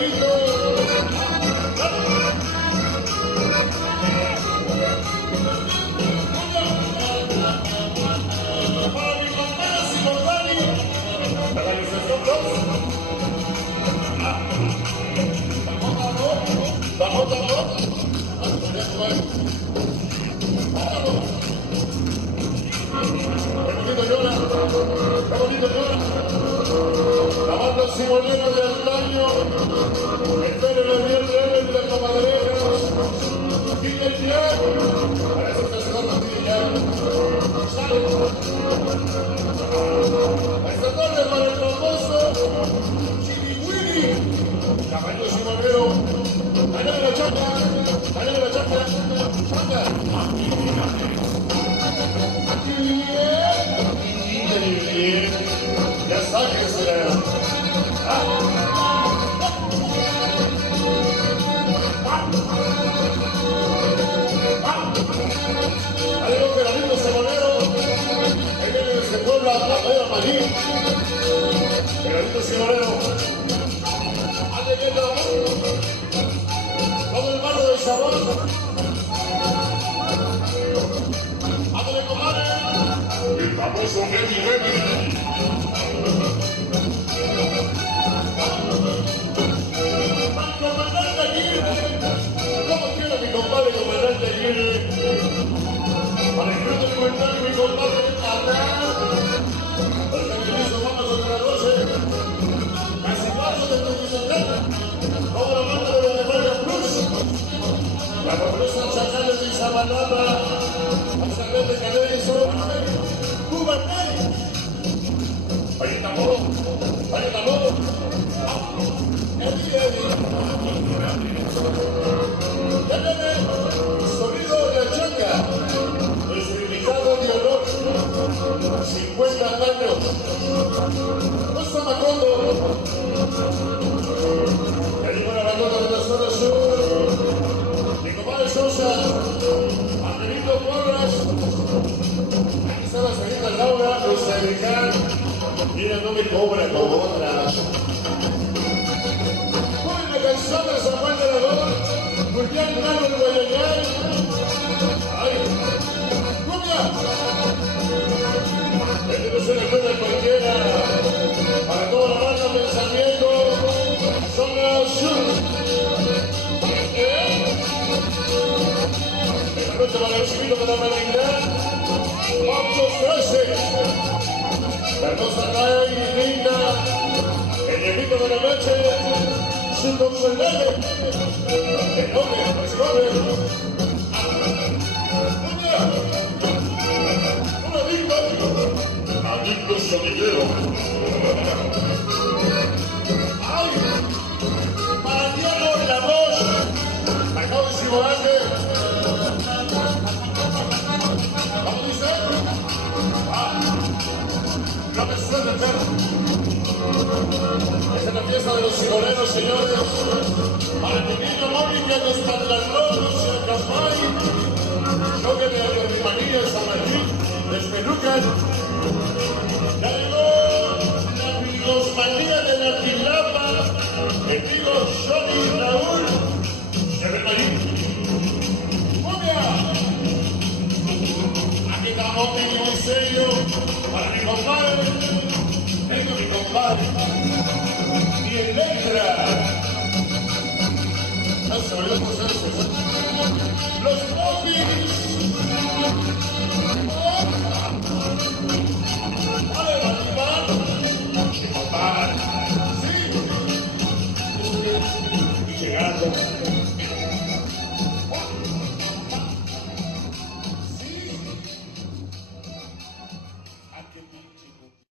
Dieguito. Para mi compadre Simondani, la organización 2. Vamos. Qué bonito llora. La banda simonera de antaño, esperen el viernes de la madrera, y el diablo, para eso te se llama esta tarde para el famoso Chiriwiri, caballo simonero, allá de la chapa, chapa. Ya sáquese. Algo que el amigo Simonero, él se puebla a ver a Marí. El amigo Simonero, ande viendo todo el barrio del sabor. Ándale, compadre. El famoso Baby. Comandante Aguirre, ¿cómo quiere mi compadre comandante Aguirre? Para el club del comentario mi compadre Adán, el que me hizo vamos contra 12, casi paso de tu bicicleta, toda la banda de la Memoria Plus, la pobreza chacales de Izabalaba, hasta el de Cadena y Solo, Cuba, ahí estamos. Sonido de Changa, nuestro invitado de honor, 50 años, no está Macondo, ya llegó la bandota de la zona sur, mi compadre Sosa, Angelito Porras, aquí está la señorita Laura, nuestra americana, mira, no me cobra como otras. Canción de Samuel de la Lora, Julián Carlos del Guayayay. ¡Ay! ¡Cumbia! El que no se le cuenta cualquiera. Para toda la banda pensamiento, son las sur. Esta noche para el chiquito de la Marinidad, Pablos 13. La cosa cae y linda, el negrito de la noche. Su consuelado, el hombre, pues joven. Un adicto sonidero. ¡Ay! Para Diego la voz, acabo de Ciboate. ¿Cómo dice? No me suena, perro. Esta es la fiesta de los ciboleros, señores. Para el niño Mónica, los pantalones y el Caspay. Yo que de Rimanía, San Martín, despelucan. Ya llegó la Pigosmanía de la Pilapa. El tío Johnny Raúl. Se reparí. ¡Cumbia! Aquí estamos en el serio para mi compadre. Tengo mi compadre. Y Electra. No se me olvidó los Popis.